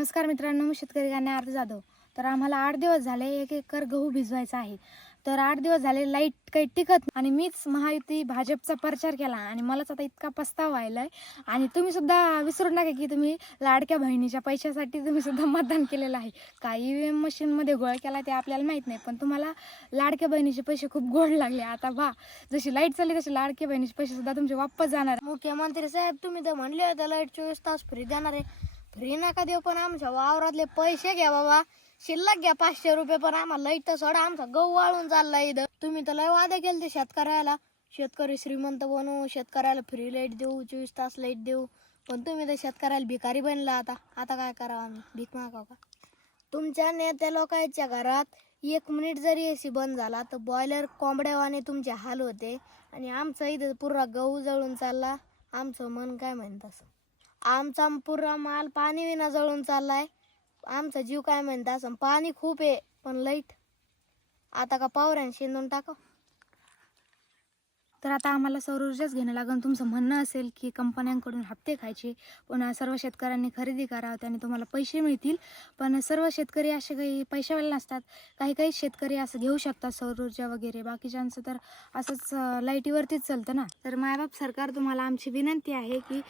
नमस्कार मित्रांनो मी शेतकरी गाणे अर्ध जाधव. तर आम्हाला आठ दिवस झाले एक एकर गहू भिजवायचा आहे. तर आठ दिवस झाले लाइट काही टिकत आणि मीच महायुती भाजपचा प्रचार केला आणि मलाच आता इतका पस्तावा व्हायलाय आणि तुम्ही सुद्धा विसरू नका की तुम्ही लाडक्या बहिणीच्या पैशासाठी तुम्ही सुद्धा मतदान केलेलं आहे. काही ईव्हीएम मशीनमध्ये गोळ केला ते आपल्याला माहीत नाही पण तुम्हाला लाडक्या बहिणीचे पैसे खूप गोड लागले. आता वा जशी लाइट चालली तशी लाडक्या बहिणीचे पैसे सुद्धा तुमचे वापस जाणार. मुख्यमंत्री साहेब तुम्ही तर म्हणले होते लाइट चोवीस तास फ्री देणार. आहे फ्री नका देऊ पण आमच्या वावरातले पैसे घ्या बाबा. शिल्लक घ्या पाचशे रुपये पण आम्हाला लाइट तर सोडा आमचा गहू वाळून चाललाय इथं. तुम्ही तर लय वादे केले ते शेतकऱ्याला. शेतकरी श्रीमंत बनवू शेतकऱ्याला फ्री लाइट देऊ चोवीस तास लाइट देऊ. पण तुम्ही तर शेतकऱ्याला भिकारी बनला आता. आता काय करावं आम्ही? भीक मागाव का? तुमच्या नेत्या लोकांच्या घरात एक मिनिट जरी ए सी बंद झाला तर बॉयलर कोंबड्यावाने तुमचे हाल होते. आणि आमचा इथं पुरा गहू जळून चालला. आमचं मन काय म्हणत असं? आमचा पुरा माल पाणी विना जळून चाललाय. आमचा जीव काय म्हणता असं पाणी खूप आहे पण लाइट आता का पावऱ्याने शेंदून टाका तर आता आम्हाला सौर ऊर्जाच घेणं लागेल तुमचं म्हणणं असेल की कंपन्यांकडून हप्ते खायचे पण सर्व शेतकऱ्यांनी खरेदी करावं त्याने तुम्हाला पैसे मिळतील. पण सर्व शेतकरी असे काही पैशावाले नसतात. काही काही शेतकरी असं घेऊ शकतात सौर ऊर्जा वगैरे. बाकीच्यांचं तर असंच लाईटीवरतीच चालतं ना. तर मायबाप सरकार तुम्हाला आमची विनंती आहे की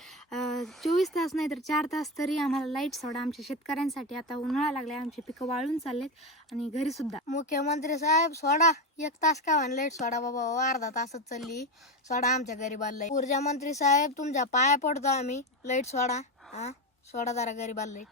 चोवीस तास नाही तर चार तास तरी आम्हाला लाइट सोडा. आमच्या शेतकऱ्यांसाठी आता उन्हाळा लागलाय. आमची पिकं वाळून चाललेत आणि घरीसुद्धा मुख्यमंत्री साहेब सोडा. एक तास का म्हणलं लाइट सोडा बाबा. हो, अर्धा तासच चालली. सोडा आमच्या गरीबाला. ऊर्जा मंत्री साहेब तुमच्या पाया पडतो आम्ही. लाइट सोडा. हा? सोडा जरा गरीबाला. लाइट